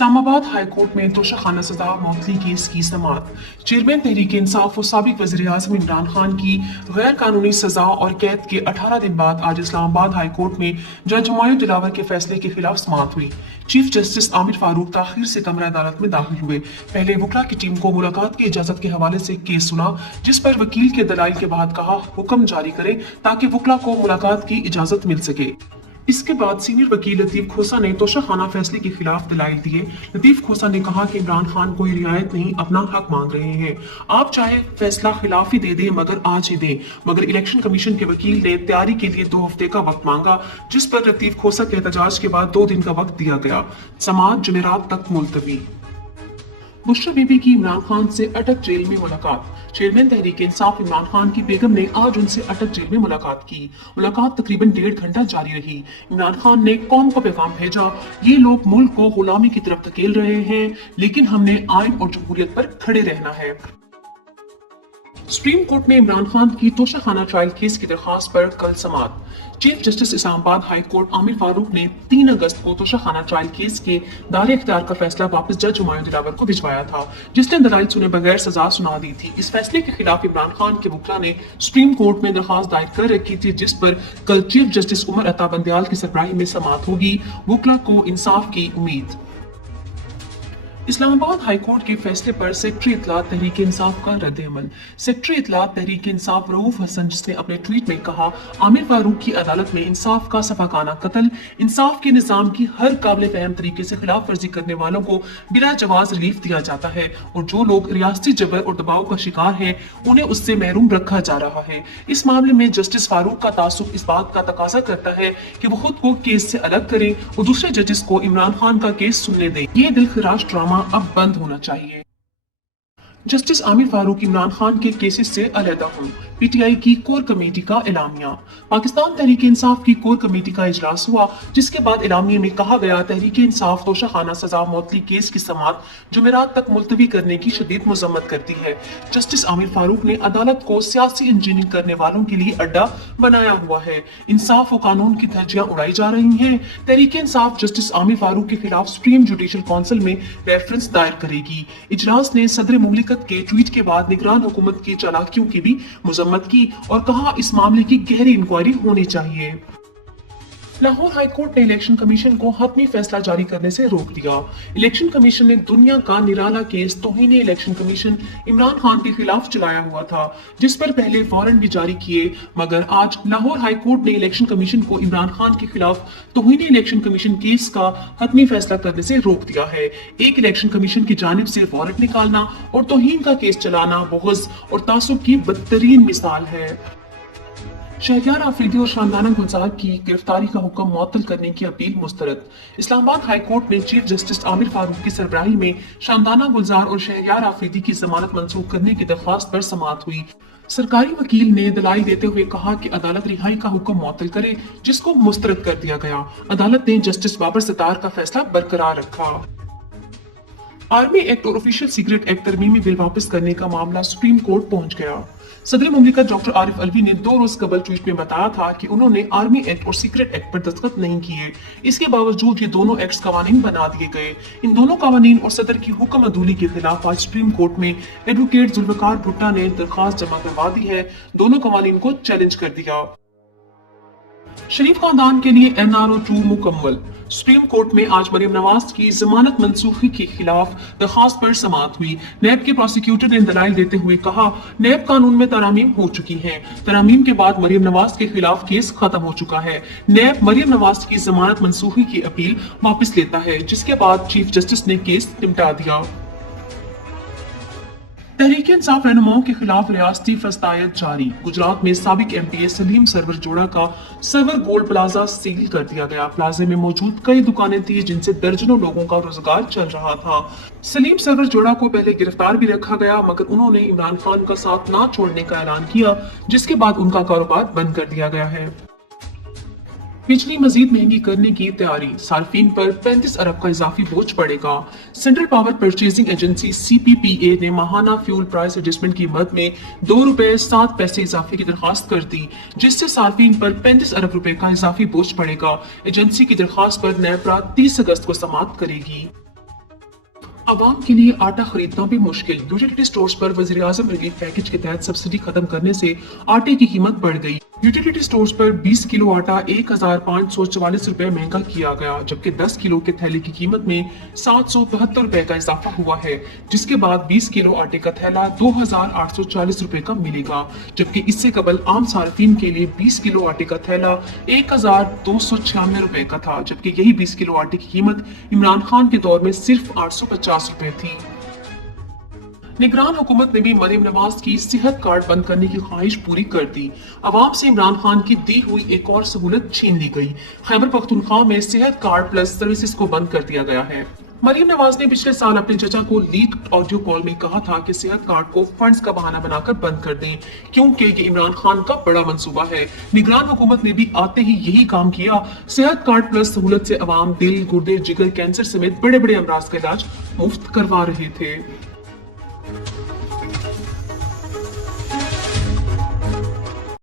Islamabad high court में तोशाखाना सजा मौतली case की समाअत। चेयरमैन तहरीक इंसाफ और साबिक वज़ीर आज़म इमरान खान की गैर कानूनी सजा और कैद के 18 दिन बाद आज इस्लामाबाद हाई कोर्ट में जज हुमायूं दिलावर के फैसले के खिलाफ समाअत हुई। चीफ जस्टिस आमिर फारूक ताखिर से कमरा अदालत में दाखिल हुए। पहले वकला की टीम को मुलाकात की इजाजत के हवाले से केस सुना, जिस पर वकील के दलाइल के बाद कहा हुक्म जारी करें ताकि वकला को मुलाकात की इजाजत मिल सके। इसके बाद सीनियर वकील लतीफ खोसा ने तोशाखाना फैसले के खिलाफ दलाइल दिए। लतीफ खोसा ने कहा कि इमरान खान कोई रियायत नहीं, अपना हक मांग रहे हैं। आप चाहे फैसला खिलाफ ही दे दें मगर आज ही दें। मगर इलेक्शन कमीशन के वकील ने तैयारी के लिए 2 हफ्ते का वक्त मांगा, जिस पर लतीफ खोसा के एहतजाज के बाद 2 दिन का वक्त दिया गया। समाअत जुमेरात तक मुलतवी। बुशरा बीबी की इमरान खान से अटक जेल में मुलाकात। चेयरमैन तहरीक इंसाफ इमरान खान की बेगम ने आज उनसे अटक जेल में मुलाकात की। मुलाकात तकरीबन 1.5 घंटा जारी रही। इमरान खान ने कौम को पैगाम भेजा, ये लोग मुल्क को गुलामी की तरफ धकेल रहे हैं, लेकिन हमने आइन और जमहूरियत पर खड़े रहना है। सुप्रीम कोर्ट ने इमरान खान की तोशाखाना ट्रायल केस की दरखास्त पर कल समाअत। Chief justice Islamabad high court Aamir Farooq ने 3 अगस्त को तोशाखाना ट्रायल केस के दायरे इख्तियार का फैसला वापस जज हुमायूं दिलावर को भिजवाया था, जिसने दलाइल सुने बगैर सजा सुना दी थी। इस फैसले के खिलाफ इमरान खान के वकला ने सुप्रीम कोर्ट में दरखास्त दायर कर रखी थी, जिस पर कल चीफ जस्टिस उमर अता बंदयाल की सरबराही में समाअत होगी। वकला को इंसाफ की उम्मीद। इस्लामाबाद हाई कोर्ट के फैसले पर सेक्रेटरी इत्तलात तहरीक इंसाफ का रद्द-ए-अमल। सेक्रेटरी इत्तलात तहरीक इंसाफ रऊफ हसन जिसने अपने ट्वीट में कहा, आमिर फारूक की अदालत में इंसाफ का सफाकाना कत्ल, इंसाफ के निजाम की हर काबिल फहम तरीके से खिलाफ वर्जी करने वालों को बिला जवाज रिलीफ दिया जाता है और जो लोग रियासती जबर और दबाव का शिकार हैं उन्हें उससे महरूम रखा जा रहा है। इस मामले में जस्टिस फारूक का तासुब इस बात का तकाजा करता है कि वो खुद को केस से अलग करें और दूसरे जजेस को इमरान खान का केस सुनने दें। ये दिलखराश ड्रामा अब बंद होना चाहिए। जस्टिस आमिर फारूक इमरान खान के केसेस से अलहदा हों। पीटीआई की कोर कमेटी का एलामिया। पाकिस्तान तहरीक इंसाफ की कोर कमेटी का इजलास हुआ, जिसके बाद एलामिया में कहा गया तहरीक इंसाफ तोशाखाना सजा मौतली केस की समाअत जुमेरात तक मुलतवी करने की शदीद मजम्मत करती है। जस्टिस आमिर फारूक ने अदालत को सियासी इंजीनियरिंग करने वालों के लिए अड्डा बनाया हुआ है। इंसाफ और कानून की धज्जियां उड़ाई जा रही हैं। तहरीक इंसाफ जस्टिस आमिर फारूक के खिलाफ सुप्रीम जुडिशल काउंसिल में रेफरेंस दायर करेगी। इजलास ने सदर मुमलिकत के ट्वीट के बाद निगरान हुकूमत की चालाकियों की भी मजम्मत की और कहा इस मामले की गहरी इंक्वायरी होनी चाहिए। लाहौर हाई कोर्ट ने इलेक्शन कमीशन को हतमी फैसला जारी करने से रोक दिया। इलेक्शन कमीशन ने दुनिया का निराला केस तौहीन इलेक्शन कमीशन इमरान खान के खिलाफ चलाया हुआ था, जिस पर पहले वारंट भी जारी किए, मगर आज लाहौर हाई कोर्ट ने इलेक्शन कमीशन को इमरान खान के खिलाफ तौहीन इलेक्शन कमीशन केस का हतमी फैसला करने से रोक दिया है। एक इलेक्शन कमीशन की जानिब से वारंट निकालना और तौहीन का केस चलाना बुग़्ज़ और तासुब की बदतरीन मिसाल है। शहरयार आफरीदी और शानदाना गुलजार की गिरफ्तारी का हुक्म मुअत्तल करने की अपील मुस्तरद। इस्लामाबाद हाई कोर्ट में चीफ जस्टिस आमिर फारूक की सरबराही में शानदाना गुलजार और शहरयार आफरीदी की जमानत मंसूख करने की दरख्वास्त पर समाअत हुई। सरकारी वकील ने दलाइल देते हुए कहा कि अदालत रिहाई का हुक्म मुअत्तल करे, जिसको मुस्तरद कर दिया गया। अदालत ने जस्टिस बाबर सत्तार का फैसला बरकरार रखा। आर्मी एक्ट और ऑफिशियल सीक्रेट एक्ट तरमीमी बिल वापस करने का मामला सुप्रीम कोर्ट पहुंच गया। सदर मुमलिकत डॉक्टर आरिफ अलवी ने 2 रोज कबल ट्वीट में बताया था कि उन्होंने आर्मी एक्ट और सीक्रेट एक्ट पर दस्तखत नहीं किए। इसके बावजूद ये दोनों एक्ट्स कवानीन बना दिए गए। इन दोनों कवानीन और सदर की हुक्म अदूली के खिलाफ आज सुप्रीम कोर्ट में एडवोकेट जुल्फकार भुट्टा ने दरखास्त जमा करवा दी है। दोनों कवानीन को चैलेंज कर दिया। शरीफ खानदान के लिए NRO 2 मुकम्मल। सुप्रीम कोर्ट में आज मरियम नवाज की जमानत मंसूखी के खिलाफ दरखास्त पर समाअत हुई। नैब के प्रोसिक्यूटर ने दलाइल देते हुए कहा, नैब कानून में तरामीम हो चुकी हैं। तरामीम के बाद मरियम नवाज के खिलाफ केस खत्म हो चुका है। नैब मरियम नवाज की जमानत मंसूखी की अपील वापस लेता है, जिसके बाद चीफ जस्टिस ने केस निपटा दिया। तहरीक इंसाफ रहनुमाओं के खिलाफ रियासती फस्तायत जारी। गुजरात में साबिक MPA सलीम सरवर जोड़ा का सरवर गोल्ड प्लाजा सील कर दिया गया। प्लाजे में मौजूद कई दुकानें थी जिनसे दर्जनों लोगों का रोजगार चल रहा था। सलीम सरवर जोड़ा को पहले गिरफ्तार भी रखा गया, मगर उन्होंने इमरान खान का साथ ना छोड़ने का ऐलान किया, जिसके बाद उनका कारोबार बंद कर दिया गया है। बिजली मजीद महंगी करने की तैयारी। सार्फिन पर 35 अरब का इजाफी बोझ पड़ेगा। Central power purchasing agency CPPA ने माहाना फ्यूल प्राइस एडजस्टमेंट की मद में ₹2.07 इजाफे की दरखास्त कर दी, जिससे सार्फिन पर 35 अरब रुपए का इजाफी बोझ पड़ेगा। एजेंसी की दरखास्त पर नैपरा 30 अगस्त को समाअत करेगी। आवाम के लिए आटा खरीदना भी मुश्किल। यूटिलिटी स्टोर्स पर वज़ीर आज़म रिलीफ पैकेज के तहत सब्सिडी खत्म करने से आटे की कीमत बढ़ गई। यूटिलिटी स्टोर्स पर 20 किलो आटा 1544 रुपए महंगा किया गया, जबकि 10 किलो के थैले की कीमत में 772 रुपए का इजाफा हुआ है, जिसके बाद 20 किलो आटे का थैला 2840 रुपए का मिलेगा, जबकि इससे कबल आम सार्फिन के लिए 20 किलो आटे का थैला 1296 रुपए का था, जबकि यही 20 किलो आटे की कीमत इमरान खान के दौर में सिर्फ 850 रुपए थी। निगरान हुकूमत ने भी मरीम नवाज की सेहत कार्ड बंद करने की ख्वाहिश पूरी कर दी। अवाम से इमरान खान की दी हुई एक और सहूलत छीन ली गई। खैबर पख्तूनख्वा में सेहत कार्ड प्लस सर्विसेज को बंद कर दिया गया है। मरीम नवाज ने पिछले साल अपने चचा को लीक ऑडियो कॉल में कहा था कि सेहत कार्ड को फंड्स का बहाना बनाकर बंद कर दें, क्योंकि ये इमरान खान का बड़ा मंसूबा है। निगरान हुकूमत ने भी आते ही यही काम किया। सेहत कार्ड प्लस सहूलत से अवाम दिल, गुर्दे, जिगर, कैंसर समेत बड़े बड़े अमराज का इलाज मुफ्त करवा रहे थे।